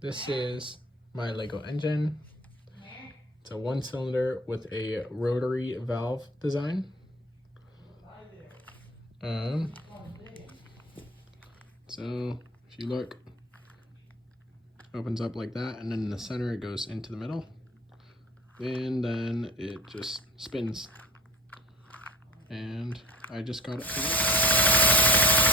This is my Lego engine. It's a 1-cylinder with a rotary valve design. So if you look, opens up like that, and then in the center it goes into the middle, and then it just spins. And I just got it to work.